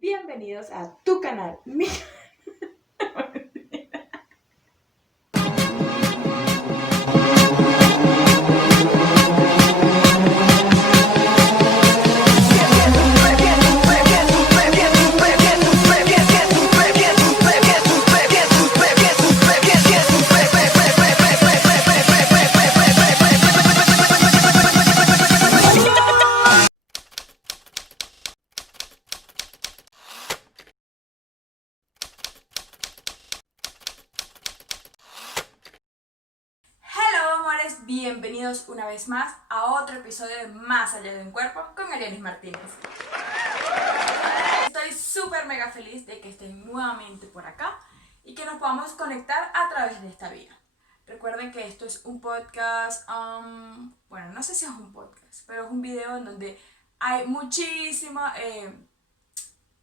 Bienvenidos a tu canal. Hello amores, bienvenidos una vez más a otro episodio de Más allá de un cuerpo con Arianis Martínez. Estoy súper mega feliz de que estén nuevamente por acá y que nos podamos conectar a través de esta vía. Recuerden que esto es un podcast, bueno, no sé si es un podcast, pero es un video en donde hay muchísima,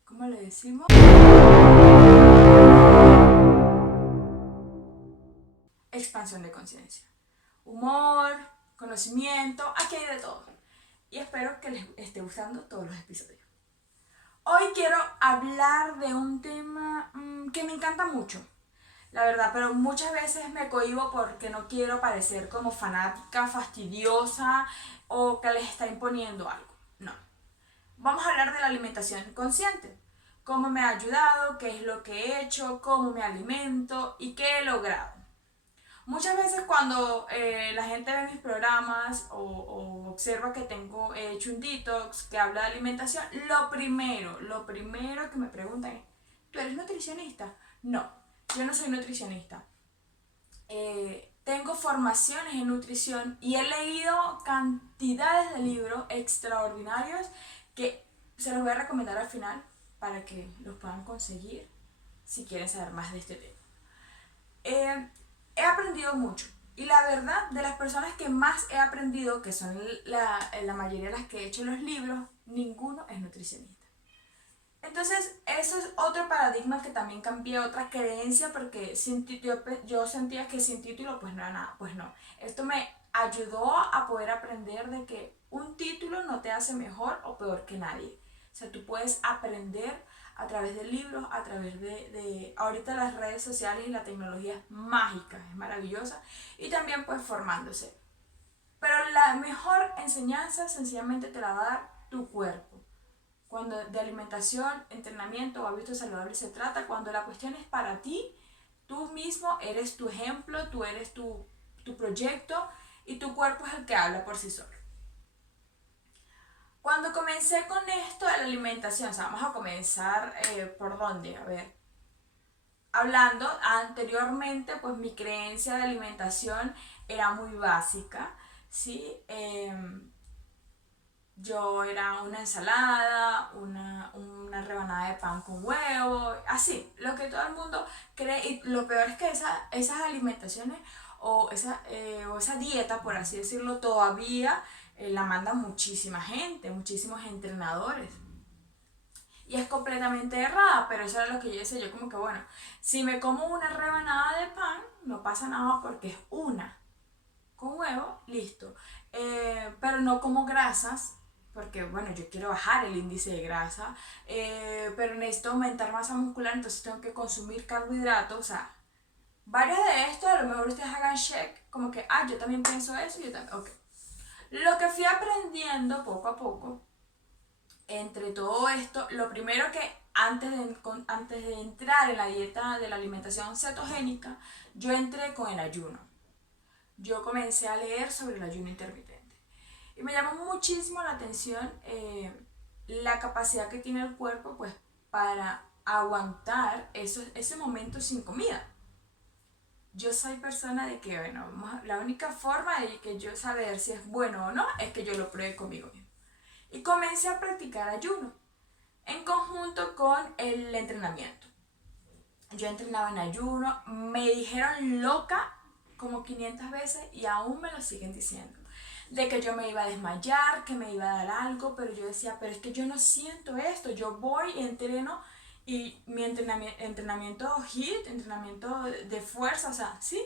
¿cómo le decimos? Expansión de conciencia. Humor, conocimiento, aquí hay de todo. Y espero que les esté gustando todos los episodios. Hoy quiero hablar de un tema que me encanta mucho, la verdad, pero muchas veces me cohíbo porque no quiero parecer como fanática, fastidiosa o que les está imponiendo algo. No. Vamos a hablar de la alimentación consciente. Cómo me ha ayudado, qué es lo que he hecho, cómo me alimento y qué he logrado. Muchas veces cuando la gente ve mis programas o observa que he hecho un detox que habla de alimentación, lo primero que me preguntan es, ¿tú eres nutricionista? No, yo no soy nutricionista. Tengo formaciones en nutrición y he leído cantidades de libros extraordinarios que se los voy a recomendar al final para que los puedan conseguir si quieren saber más de este tema. He aprendido mucho y la verdad, de las personas que más he aprendido, que son la mayoría de las que he hecho los libros, ninguno es nutricionista. Entonces eso es otro paradigma que también cambié, otra creencia, porque yo sentía que sin título pues no era nada. Pues no, esto me ayudó a poder aprender de que un título no te hace mejor o peor que nadie. O sea, tú puedes aprender a través de libros, a través de ahorita las redes sociales y la tecnología es mágica, es maravillosa, y también pues formándose. Pero la mejor enseñanza sencillamente te la va a dar tu cuerpo. Cuando de alimentación, entrenamiento o hábitos saludables se trata, cuando la cuestión es para ti, tú mismo eres tu ejemplo, tú eres tu proyecto y tu cuerpo es el que habla por sí solo. Cuando comencé con esto de la alimentación, o sea, vamos a comenzar por dónde, a ver. Hablando anteriormente, pues mi creencia de alimentación era muy básica, ¿sí? Yo era una ensalada, una rebanada de pan con huevo, así, lo que todo el mundo cree. Y lo peor es que esas alimentaciones o esa dieta, por así decirlo, todavía la manda muchísima gente, muchísimos entrenadores. Y es completamente errada, pero eso era lo que yo decía. Yo como que, bueno, si me como una rebanada de pan, no pasa nada porque es una. Con huevo, listo. Pero no como grasas, porque bueno, yo quiero bajar el índice de grasa, pero necesito aumentar masa muscular, entonces tengo que consumir carbohidratos, o sea, varios de estos a lo mejor ustedes hagan check, como que, yo también pienso eso, yo también, ok. Lo que fui aprendiendo poco a poco, entre todo esto, lo primero que antes de entrar en la dieta de la alimentación cetogénica, yo entré con el ayuno. Yo comencé a leer sobre el ayuno intermitente. Y me llamó muchísimo la atención la capacidad que tiene el cuerpo pues, para aguantar ese momento sin comida. Yo soy persona de que, bueno, la única forma de que yo saber si es bueno o no es que yo lo pruebe conmigo mismo. Y comencé a practicar ayuno en conjunto con el entrenamiento. Yo entrenaba en ayuno, me dijeron loca como 500 veces y aún me lo siguen diciendo. De que yo me iba a desmayar, que me iba a dar algo, pero yo decía, pero es que yo no siento esto, yo voy y entreno y mi entrenamiento HIIT, entrenamiento de fuerza, o sea, ¿sí?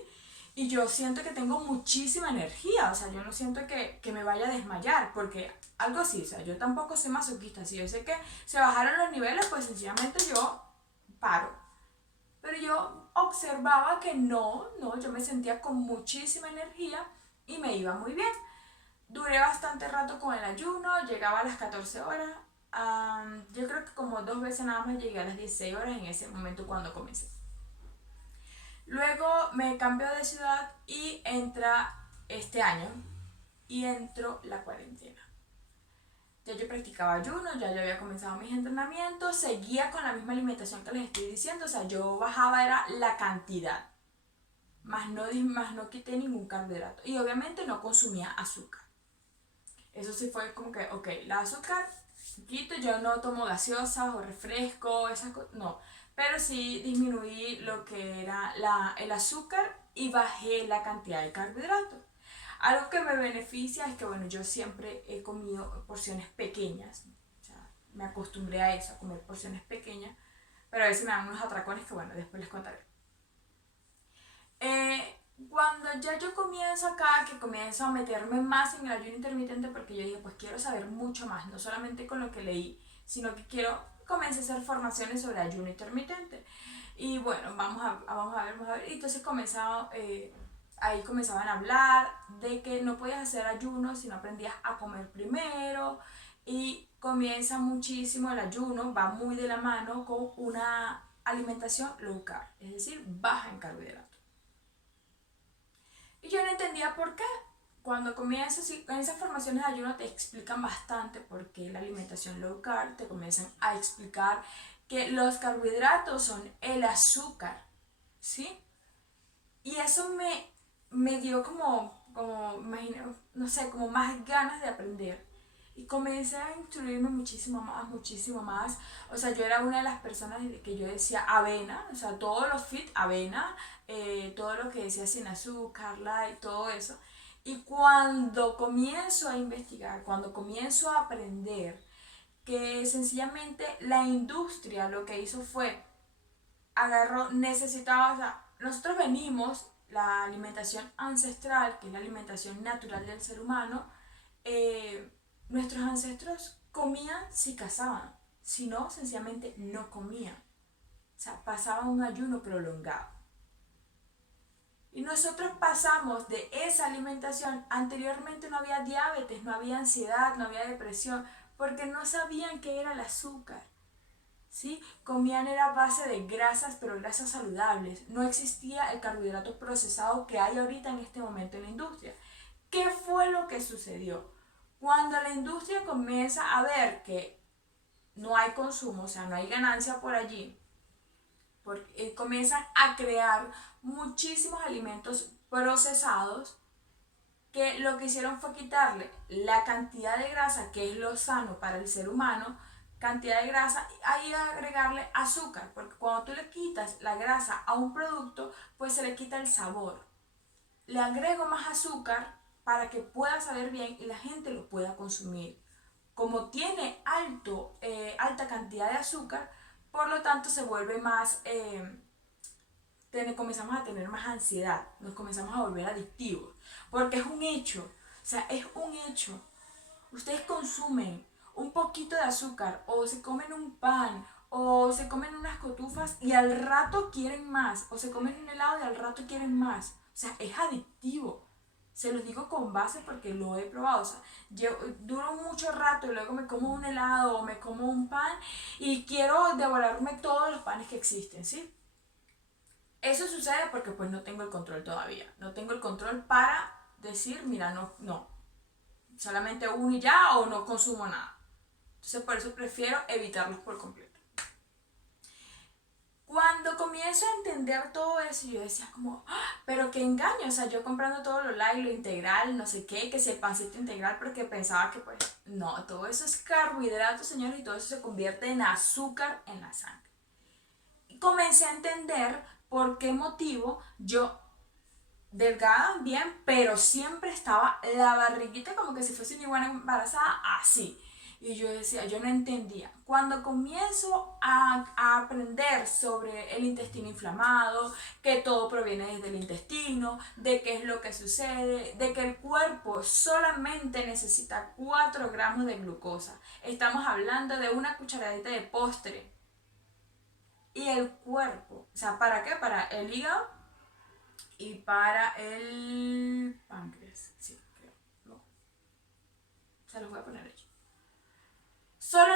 y yo siento que tengo muchísima energía, o sea, yo no siento que me vaya a desmayar, porque algo así, o sea, yo tampoco soy masoquista, si yo sé que se bajaron los niveles, pues sencillamente yo paro. Pero yo observaba que no, yo me sentía con muchísima energía y me iba muy bien. Duré bastante rato con el ayuno, llegaba a las 14 horas. Yo creo que como 2 veces nada más llegué a las 16 horas en ese momento cuando comencé. Luego me cambio de ciudad y entra este año y entro la cuarentena. Ya yo practicaba ayuno, ya yo había comenzado mis entrenamientos, seguía con la misma alimentación que les estoy diciendo, o sea, yo bajaba era la cantidad, más no quité ningún carbohidrato y obviamente no consumía azúcar. Eso sí fue como que, ok, la azúcar quito, yo no tomo gaseosas o refresco, esas cosas, no. Pero sí disminuí lo que era el azúcar y bajé la cantidad de carbohidratos. Algo que me beneficia es que, bueno, yo siempre he comido porciones pequeñas. O sea, me acostumbré a eso, a comer porciones pequeñas. Pero a veces me dan unos atracones que, bueno, después les contaré. Eh, Cuando ya yo comienzo acá, que comienzo a meterme más en el ayuno intermitente, porque yo dije, pues quiero saber mucho más, no solamente con lo que leí, sino que comencé a hacer formaciones sobre ayuno intermitente. Y bueno, vamos a ver. Y entonces ahí comenzaban a hablar de que no podías hacer ayuno si no aprendías a comer primero. Y comienza muchísimo el ayuno, va muy de la mano con una alimentación low carb, es decir, baja en carbohidratos. Y yo no entendía por qué. Cuando comienzas, en esas formaciones de ayuno te explican bastante por qué la alimentación low carb, te comienzan a explicar que los carbohidratos son el azúcar, ¿sí? Y eso me dio no sé, como más ganas de aprender. Y comencé a instruirme muchísimo más, muchísimo más. O sea, yo era una de las personas que yo decía avena, o sea, todos los fit, avena, todo lo que decía sin azúcar, light, todo eso. Y cuando comienzo a investigar, cuando comienzo a aprender, que sencillamente la industria lo que hizo fue necesitaba, o sea, nosotros venimos, la alimentación ancestral, que es la alimentación natural del ser humano, nuestros ancestros comían si cazaban, si no, sencillamente no comían. O sea, pasaban un ayuno prolongado. Y nosotros pasamos de esa alimentación, anteriormente no había diabetes, no había ansiedad, no había depresión, porque no sabían qué era el azúcar. ¿Sí? Comían era a base de grasas, pero grasas saludables. No existía el carbohidrato procesado que hay ahorita en este momento en la industria. ¿Qué fue lo que sucedió? Cuando la industria comienza a ver que no hay consumo, o sea, no hay ganancia por allí, porque comienzan a crear muchísimos alimentos procesados que lo que hicieron fue quitarle la cantidad de grasa, que es lo sano para el ser humano, cantidad de grasa, y ahí agregarle azúcar, porque cuando tú le quitas la grasa a un producto, pues se le quita el sabor. Le agrego más azúcar para que pueda saber bien y la gente lo pueda consumir. Como tiene alta cantidad de azúcar, por lo tanto se vuelve más, comenzamos a tener más ansiedad, nos comenzamos a volver adictivos, porque es un hecho, o sea, es un hecho. Ustedes consumen un poquito de azúcar o se comen un pan o se comen unas cotufas y al rato quieren más, o se comen un helado y al rato quieren más. O sea, es adictivo. Se los digo con base porque lo he probado. O sea, duro mucho rato y luego me como un helado o me como un pan y quiero devorarme todos los panes que existen, ¿sí? Eso sucede porque pues no tengo el control todavía. No tengo el control para decir, mira, no, solamente uno y ya o no consumo nada. Entonces por eso prefiero evitarlos por completo. Cuando comienzo a entender todo eso, yo decía como, ¡ah! Pero qué engaño, o sea, yo comprando todo lo light, lo integral, no sé qué, que si el pancito integral, porque pensaba que pues, no, todo eso es carbohidrato, señores, y todo eso se convierte en azúcar en la sangre. Y comencé a entender por qué motivo yo delgada, bien, pero siempre estaba la barriguita como que si fuese una iguana embarazada, así. Y yo decía, yo no entendía. Cuando comienzo a aprender sobre el intestino inflamado, que todo proviene desde el intestino, de qué es lo que sucede, de que el cuerpo solamente necesita 4 gramos de glucosa. Estamos hablando de una cucharadita de postre. Y el cuerpo, o sea, ¿para qué? Para el hígado y para el páncreas. Sí, creo. No. Se los voy a poner aquí. Solo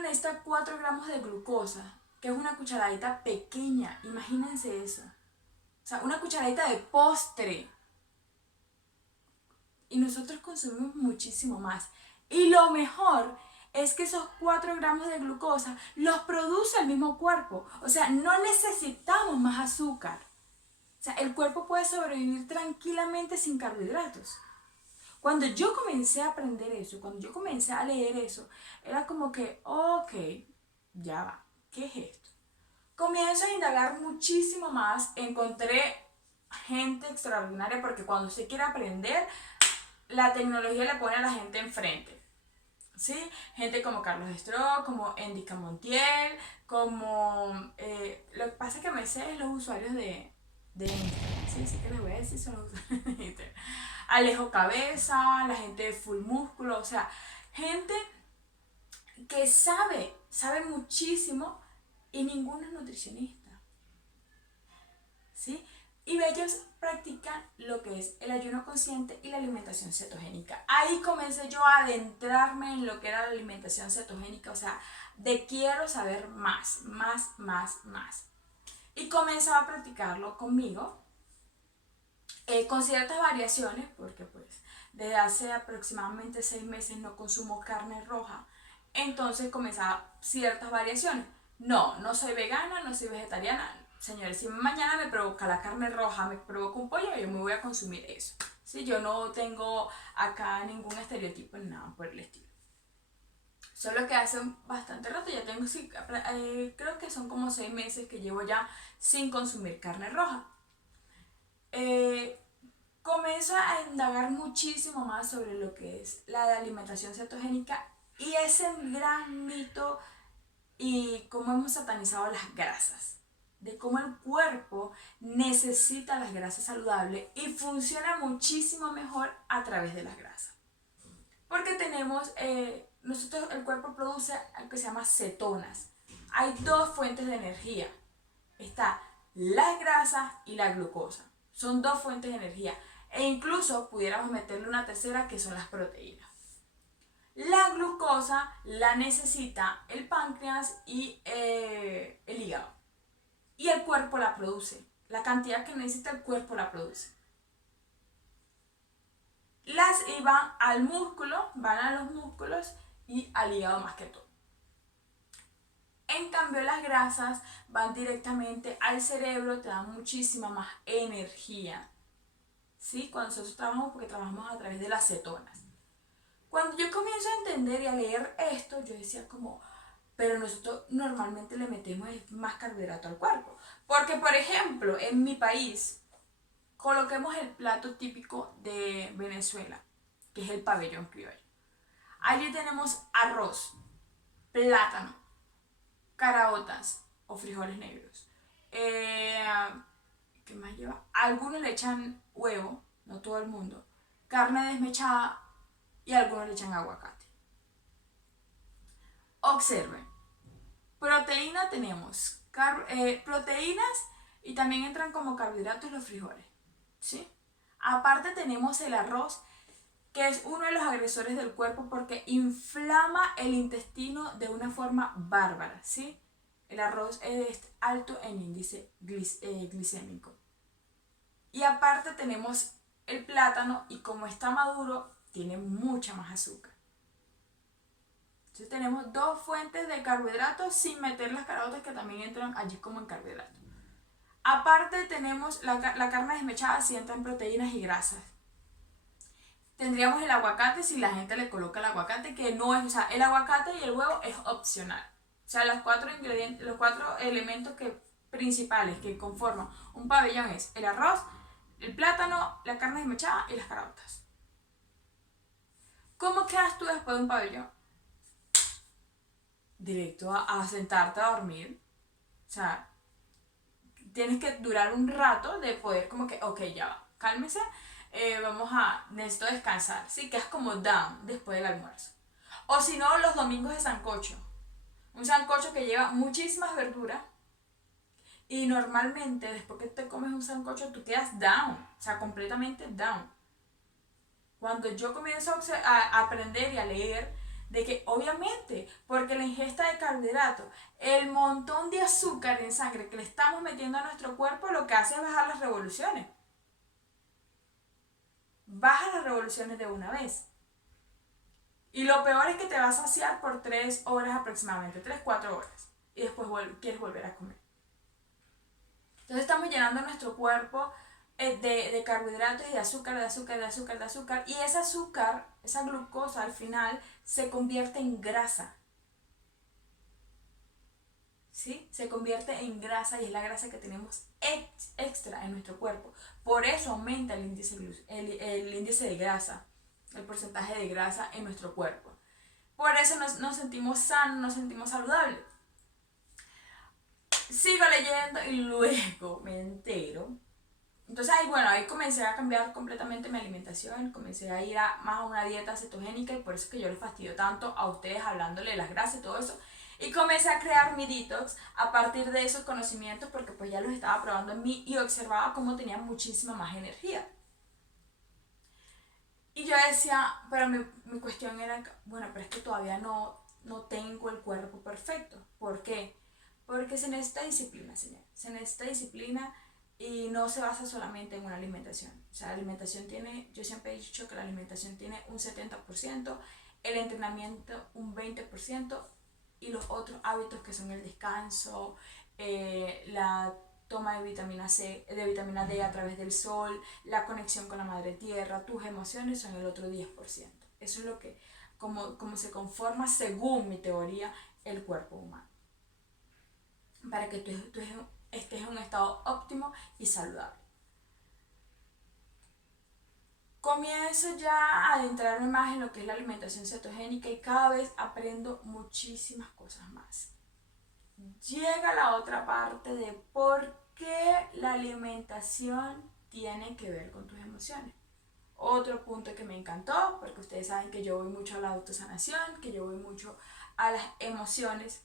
necesita 4 gramos de glucosa, que es una cucharadita pequeña. Imagínense eso. O sea, una cucharadita de postre. Y nosotros consumimos muchísimo más. Y lo mejor es que esos 4 gramos de glucosa los produce el mismo cuerpo. O sea, no necesitamos más azúcar. O sea, el cuerpo puede sobrevivir tranquilamente sin carbohidratos. Cuando yo comencé a aprender eso, cuando yo comencé a leer eso, era como que, ok, ya va, ¿qué es esto? Comienzo a indagar muchísimo más, encontré gente extraordinaria porque cuando usted quiere aprender, la tecnología le pone a la gente enfrente. ¿Sí? Gente como Carlos Stroh, como Endica Montiel, como... lo que pasa es que me sé los usuarios de Instagram, sí que les voy a decir son los usuarios de Instagram. Alejo Cabeza, la gente de Full Músculo, o sea, gente que sabe muchísimo y ninguno es nutricionista, ¿sí? Y ellos practican lo que es el ayuno consciente y la alimentación cetogénica. Ahí comencé yo a adentrarme en lo que era la alimentación cetogénica, o sea, de quiero saber más. Y comenzaba a practicarlo conmigo, con ciertas variaciones, porque pues desde hace aproximadamente 6 meses no consumo carne roja, entonces comenzaba ciertas variaciones. No soy vegana, no soy vegetariana. Señores, si mañana me provoca la carne roja, me provoca un pollo, yo me voy a consumir eso. ¿Sí? Yo no tengo acá ningún estereotipo ni nada por el estilo. Solo que hace bastante rato, ya tengo, sí, creo que son como 6 meses que llevo ya sin consumir carne roja. Comienzo a indagar muchísimo más sobre lo que es la alimentación cetogénica y ese gran mito y cómo hemos satanizado las grasas, de cómo el cuerpo necesita las grasas saludables y funciona muchísimo mejor a través de las grasas. Porque tenemos, nosotros, el cuerpo produce algo que se llama cetonas. Hay 2 fuentes de energía. Está las grasas y la glucosa. Son 2 fuentes de energía. E incluso pudiéramos meterle una tercera que son las proteínas. La glucosa la necesita el páncreas y el hígado. Y el cuerpo la produce. La cantidad que necesita el cuerpo la produce. Las van al músculo, van a los músculos y al hígado más que todo. En cambio, las grasas van directamente al cerebro, te dan muchísima más energía. ¿Sí? Cuando nosotros trabajamos, porque trabajamos a través de las cetonas. Cuando yo comienzo a entender y a leer esto, yo decía como, pero nosotros normalmente le metemos más carbohidrato al cuerpo. Porque, por ejemplo, en mi país, coloquemos el plato típico de Venezuela, que es el pabellón criollo. Allí tenemos arroz, plátano, caraotas o frijoles negros. ¿Qué más lleva? Algunos le echan huevo, no todo el mundo. Carne desmechada y algunos le echan aguacate. Observen. Proteína tenemos. Proteínas y también entran como carbohidratos los frijoles. ¿Sí? Aparte tenemos el arroz, que es uno de los agresores del cuerpo porque inflama el intestino de una forma bárbara, ¿sí? El arroz es alto en índice glicémico. Y aparte tenemos el plátano y como está maduro, tiene mucha más azúcar. Entonces tenemos 2 fuentes de carbohidratos sin meter las caraotas que también entran allí como en carbohidratos. Aparte tenemos la carne desmechada, si entra en proteínas y grasas. Tendríamos el aguacate si la gente le coloca el aguacate, que no es, o sea, el aguacate y el huevo es opcional. O sea, los 4 ingredientes, los 4 elementos principales que conforman un pabellón es el arroz, el plátano, la carne desmechada y las caraotas. ¿Cómo quedas tú después de un pabellón? Directo a sentarte a dormir. O sea, tienes que durar un rato de poder como que, ok, ya va, cálmese, necesito descansar. Sí, quedas como down después del almuerzo. O si no, los domingos de sancocho. Un sancocho que lleva muchísimas verduras y normalmente después que te comes un sancocho tú quedas down, o sea, completamente down. Cuando yo comienzo a aprender y a leer de que obviamente, porque la ingesta de carbohidratos, el montón de azúcar en sangre que le estamos metiendo a nuestro cuerpo lo que hace es bajar las revoluciones. Baja las revoluciones de una vez. Y lo peor es que te vas a saciar por 3 horas aproximadamente, 3 4 horas. Y después quieres volver a comer. Entonces estamos llenando nuestro cuerpo de carbohidratos y de azúcar, de azúcar, de azúcar, de azúcar. Y ese azúcar, esa glucosa al final se convierte en grasa. ¿Sí? Se convierte en grasa y es la grasa que tenemos extra en nuestro cuerpo. Por eso aumenta el índice de grasa, el porcentaje de grasa en nuestro cuerpo. Por eso nos sentimos sanos, nos sentimos saludables. Sigo leyendo y luego me entero. Entonces ahí comencé a cambiar completamente mi alimentación, comencé a ir más a una dieta cetogénica y por eso es que yo les fastidio tanto a ustedes hablándole de las grasas y todo eso. Y comencé a crear mi detox a partir de esos conocimientos porque pues ya los estaba probando en mí y observaba cómo tenía muchísima más energía. Y yo decía, pero mi cuestión era, bueno, pero es que todavía no tengo el cuerpo perfecto. ¿Por qué? Porque se necesita disciplina, señor. Se necesita disciplina y no se basa solamente en una alimentación. O sea, la alimentación tiene, yo siempre he dicho que la alimentación tiene un 70%, el entrenamiento un 20% y los otros hábitos que son el descanso, la toma de vitamina C, de vitamina D a través del sol, la conexión con la madre tierra, tus emociones son el otro 10%. Eso es lo que, como se conforma según mi teoría el cuerpo humano. Para que tú estés en un estado óptimo y saludable. Comienzo ya a adentrarme más en lo que es la alimentación cetogénica y cada vez aprendo muchísimas cosas más. Llega la otra parte de por qué la alimentación tiene que ver con tus emociones. Otro punto que me encantó, porque ustedes saben que yo voy mucho a la autosanación, que yo voy mucho a las emociones.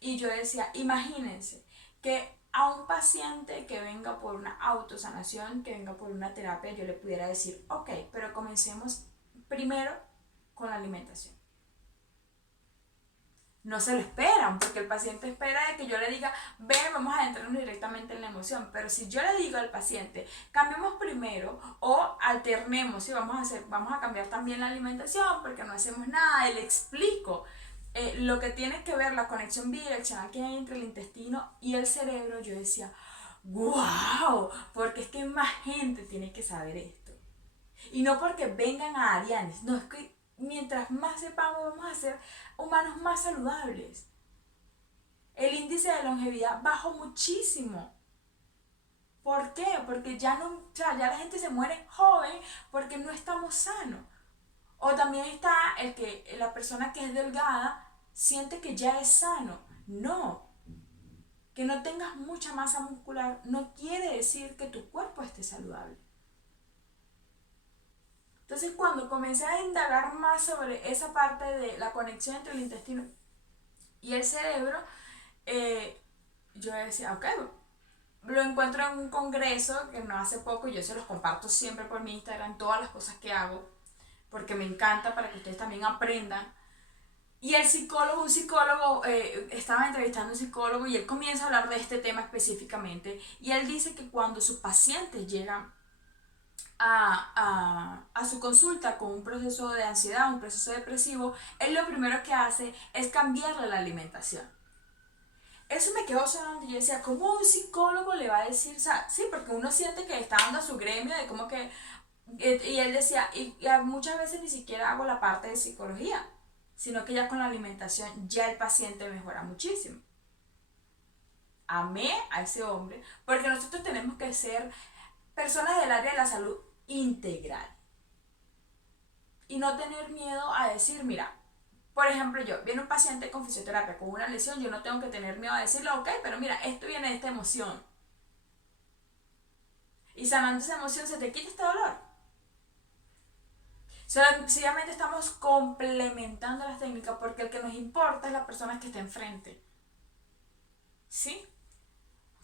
Y yo decía, imagínense que a un paciente que venga por una autosanación, que venga por una terapia, yo le pudiera decir, ok, pero comencemos primero con la alimentación. No se lo esperan, porque el paciente espera de que yo le diga, ven, vamos a adentrarnos directamente en la emoción. Pero si yo le digo al paciente, cambiemos primero o alternemos, y vamos a cambiar también la alimentación porque no hacemos nada, y le explico lo que tiene que ver la conexión bidireccional que hay entre el intestino y el cerebro, yo decía, wow, porque es que más gente tiene que saber esto. Y no porque vengan a Arianes, no, es que mientras más sepamos vamos a ser humanos más saludables. El índice de longevidad bajó muchísimo. ¿Por qué? Porque ya ya la gente se muere joven porque no estamos sanos. O también está la persona que es delgada siente que ya es sano. No. Que no tengas mucha masa muscular no quiere decir que tu cuerpo esté saludable. Entonces cuando comencé a indagar más sobre esa parte de la conexión entre el intestino y el cerebro, yo decía, ok, lo encuentro en un congreso que no hace poco, yo se los comparto siempre por mi Instagram, todas las cosas que hago, porque me encanta para que ustedes también aprendan. Y un psicólogo, estaba entrevistando a un psicólogo y él comienza a hablar de este tema específicamente. Y él dice que cuando sus pacientes llegan a su consulta con un proceso de ansiedad, un proceso depresivo, él lo primero que hace es cambiarle la alimentación. Eso me quedó sonando y yo decía, ¿cómo un psicólogo le va a decir? O sea, sí, porque uno siente que está dando a su gremio de como que... Y él decía, y muchas veces ni siquiera hago la parte de psicología, sino que ya con la alimentación ya el paciente mejora muchísimo. Amé a ese hombre, porque nosotros tenemos que ser personas del área de la salud integral. y no tener miedo a decir, mira, por ejemplo, viene un paciente con fisioterapia con una lesión, yo no tengo que tener miedo a decirle, ok, pero mira, esto viene de esta emoción. Y sanando esa emoción se te quita este dolor. Sencillamente estamos complementando las técnicas porque el que nos importa es la persona que está enfrente. ¿Sí?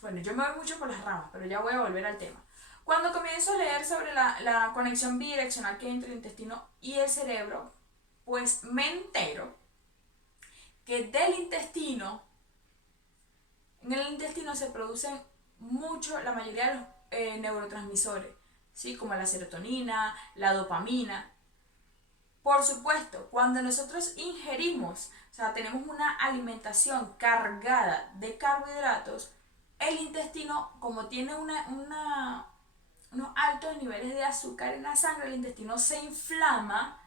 Bueno, yo me voy mucho por las ramas, pero ya voy a volver al tema. Cuando comienzo a leer sobre la conexión bidireccional que hay entre el intestino y el cerebro, pues me entero que en el intestino se producen mucho, la mayoría de los neurotransmisores, ¿sí? Como la serotonina, la dopamina. Por supuesto, cuando nosotros ingerimos, o sea, tenemos una alimentación cargada de carbohidratos, el intestino, como tiene unos altos niveles de azúcar en la sangre, el intestino se inflama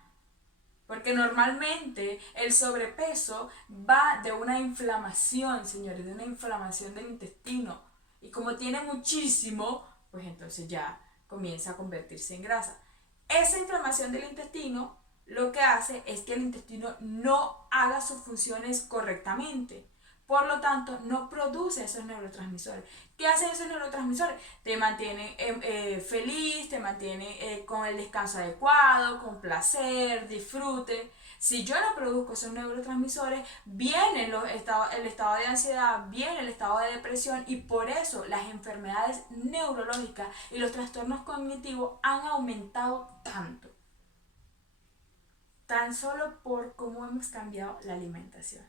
porque normalmente el sobrepeso va de una inflamación, señores, de una inflamación del intestino. Y como tiene muchísimo, pues entonces ya comienza a convertirse en grasa. Esa inflamación del intestino lo que hace es que el intestino no haga sus funciones correctamente. Por lo tanto, no produce esos neurotransmisores. ¿Qué hacen esos neurotransmisores? Te mantienen feliz, te mantienen con el descanso adecuado, con placer, disfrute. Si yo no produzco esos neurotransmisores, viene el estado de ansiedad, viene el estado de depresión y por eso las enfermedades neurológicas y los trastornos cognitivos han aumentado tanto. Tan solo por cómo hemos cambiado la alimentación.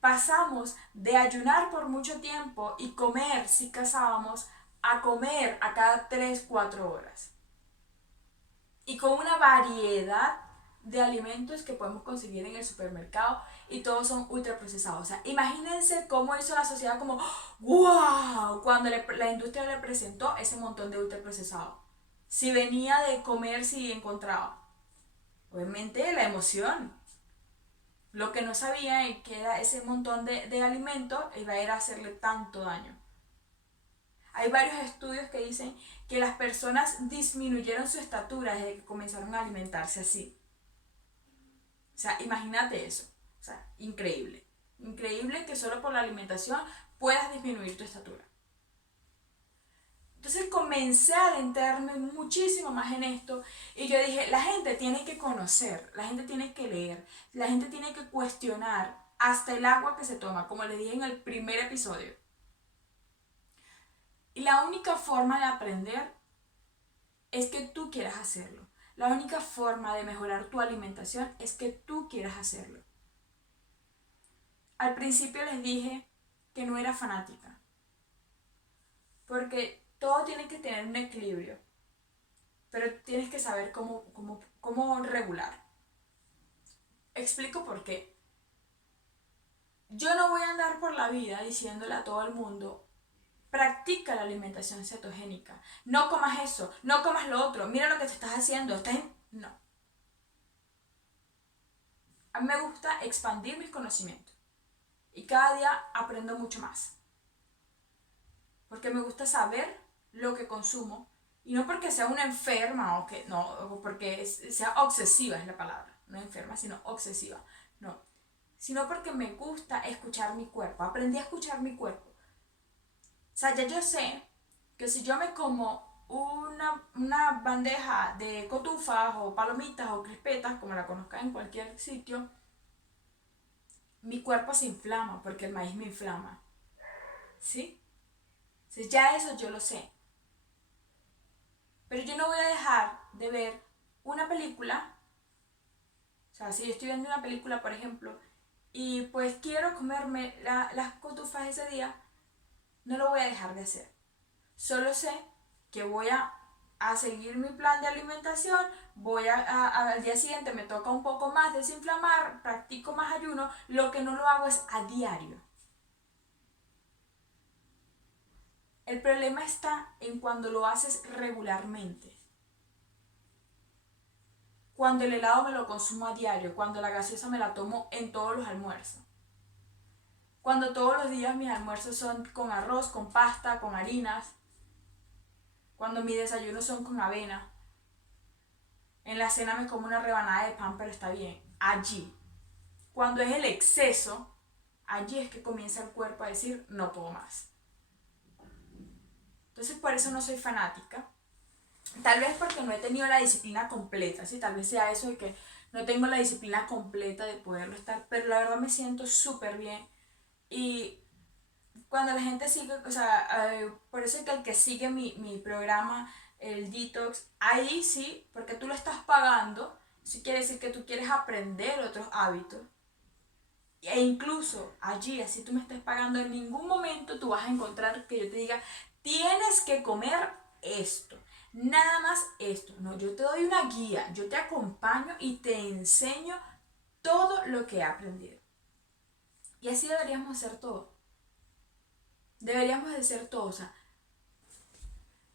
Pasamos de ayunar por mucho tiempo y comer si cazábamos a comer a cada 3 4 horas. Y con una variedad de alimentos que podemos conseguir en el supermercado y todos son ultraprocesados. O sea, imagínense cómo hizo la sociedad como ¡wow! Cuando la industria le presentó ese montón de ultraprocesados. Si venía de comer, si encontraba. Obviamente la emoción. Lo que no sabía es que era ese montón de alimentos iba a ir a hacerle tanto daño. Hay varios estudios que dicen que las personas disminuyeron su estatura desde que comenzaron a alimentarse así. O sea, imagínate eso. O sea, increíble. Increíble que solo por la alimentación puedas disminuir tu estatura. Entonces comencé a adentrarme muchísimo más en esto y yo dije, la gente tiene que conocer, la gente tiene que leer, la gente tiene que cuestionar hasta el agua que se toma, como les dije en el primer episodio. Y la única forma de aprender es que tú quieras hacerlo. La única forma de mejorar tu alimentación es que tú quieras hacerlo. Al principio les dije que no era fanática, porque todo tiene que tener un equilibrio, pero tienes que saber cómo regular. Explico por qué. Yo no voy a andar por la vida diciéndole a todo el mundo, practica la alimentación cetogénica, no comas eso, no comas lo otro, mira lo que te estás haciendo, No. A mí me gusta expandir mis conocimientos y cada día aprendo mucho más. Porque me gusta saber lo que consumo y no porque sea una enferma o porque sea obsesiva es la palabra, no enferma sino obsesiva, no, sino porque me gusta escuchar mi cuerpo, aprendí a escuchar mi cuerpo. O sea, ya yo sé que si yo me como una bandeja de cotufas o palomitas o crispetas, como la conozca en cualquier sitio, mi cuerpo se inflama porque el maíz me inflama, ¿sí? Entonces ya eso yo lo sé. Pero yo no voy a dejar de ver una película, o sea, si yo estoy viendo una película, por ejemplo, y pues quiero comerme las cotufas ese día, no lo voy a dejar de hacer. Solo sé que voy a seguir mi plan de alimentación, al día siguiente me toca un poco más desinflamar, practico más ayuno, lo que no lo hago es a diario. El problema está en cuando lo haces regularmente. Cuando el helado me lo consumo a diario, cuando la gaseosa me la tomo en todos los almuerzos. Cuando todos los días mis almuerzos son con arroz, con pasta, con harinas. Cuando mis desayunos son con avena. En la cena me como una rebanada de pan, pero está bien. Allí, cuando es el exceso, allí es que comienza el cuerpo a decir, no puedo más. Entonces por eso no soy fanática. Tal vez porque no he tenido la disciplina completa, ¿sí? Tal vez sea eso de que no tengo la disciplina completa de poderlo estar, pero la verdad me siento súper bien. Y cuando la gente sigue, o sea, por eso es que el que sigue mi programa, el Detox, ahí sí, porque tú lo estás pagando, sí quiere decir que tú quieres aprender otros hábitos. E incluso allí, así tú me estés pagando, en ningún momento tú vas a encontrar que yo te diga, tienes que comer esto, nada más esto. No, yo te doy una guía, yo te acompaño y te enseño todo lo que he aprendido. Y así deberíamos hacer todo. Deberíamos de ser todo, o sea,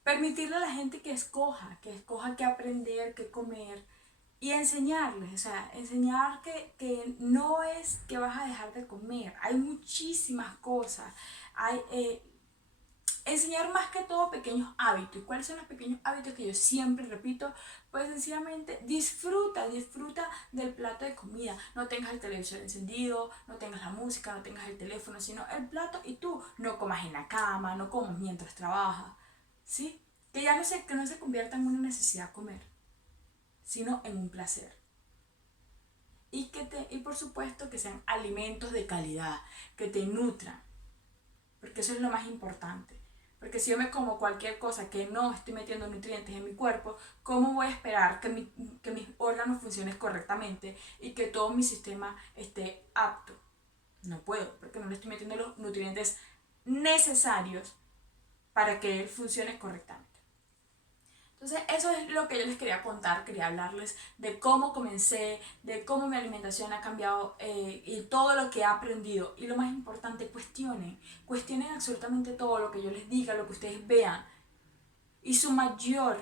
permitirle a la gente que escoja qué aprender, qué comer y enseñarles, o sea, enseñar que no es que vas a dejar de comer, hay muchísimas cosas, hay, enseñar más que todo pequeños hábitos. ¿Y cuáles son los pequeños hábitos que yo siempre repito? Pues sencillamente disfruta del plato de comida. No tengas el televisor encendido, no tengas la música, no tengas el teléfono, sino el plato y tú no comas en la cama, no comas mientras trabajas, ¿sí? Que no se convierta en una necesidad comer, sino en un placer. Y por supuesto que sean alimentos de calidad, que te nutran, porque eso es lo más importante. Porque si yo me como cualquier cosa que no estoy metiendo nutrientes en mi cuerpo, ¿cómo voy a esperar que mis órganos funcionen correctamente y que todo mi sistema esté apto? No puedo, porque no le estoy metiendo los nutrientes necesarios para que él funcione correctamente. Entonces eso es lo que yo les quería contar, quería hablarles de cómo comencé, de cómo mi alimentación ha cambiado y todo lo que he aprendido. Y lo más importante, cuestionen absolutamente todo lo que yo les diga, lo que ustedes vean. Y su mayor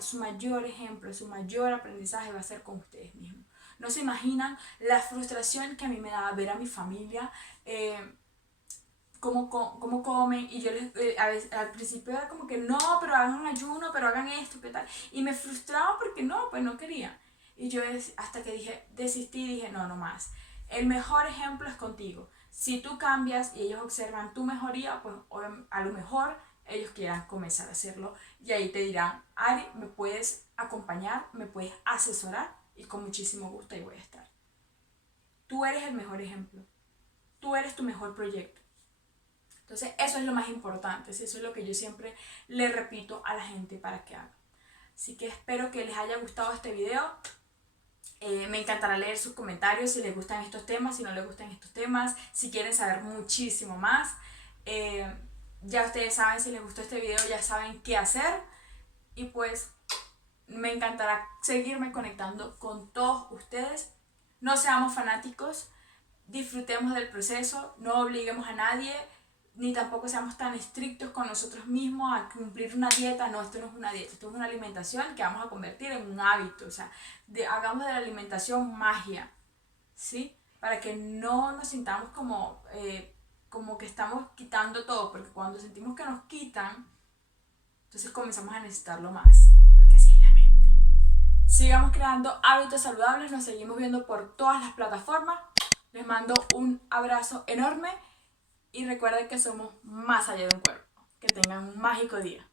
ejemplo, su mayor aprendizaje va a ser con ustedes mismos. No se imaginan la frustración que a mí me daba ver a mi familia, cómo comen, y yo les, a veces, al principio era como que no, pero hagan ayuno, pero hagan esto, ¿qué tal? Y me frustraba porque no, pues no quería. Y yo hasta que desistí, dije, no, no más. El mejor ejemplo es contigo. Si tú cambias y ellos observan tu mejoría, pues a lo mejor ellos quieran comenzar a hacerlo y ahí te dirán, Ari, me puedes acompañar, me puedes asesorar y con muchísimo gusto ahí voy a estar. Tú eres el mejor ejemplo. Tú eres tu mejor proyecto. Entonces eso es lo más importante, eso es lo que yo siempre le repito a la gente para que haga. Así que espero que les haya gustado este video. Me encantará leer sus comentarios si les gustan estos temas, si no les gustan estos temas, si quieren saber muchísimo más. Ya ustedes saben, si les gustó este video ya saben qué hacer. Y pues me encantará seguirme conectando con todos ustedes. No seamos fanáticos, disfrutemos del proceso, no obliguemos a nadie, ni tampoco seamos tan estrictos con nosotros mismos a cumplir una dieta. No, esto no es una dieta, esto es una alimentación que vamos a convertir en un hábito. O sea, hagamos de la alimentación magia, ¿sí? Para que no nos sintamos como que estamos quitando todo, porque cuando sentimos que nos quitan, entonces comenzamos a necesitarlo más, porque así es la mente. Sigamos creando hábitos saludables, nos seguimos viendo por todas las plataformas. Les mando un abrazo enorme y recuerden que somos más allá de un cuerpo. Que tengan un mágico día.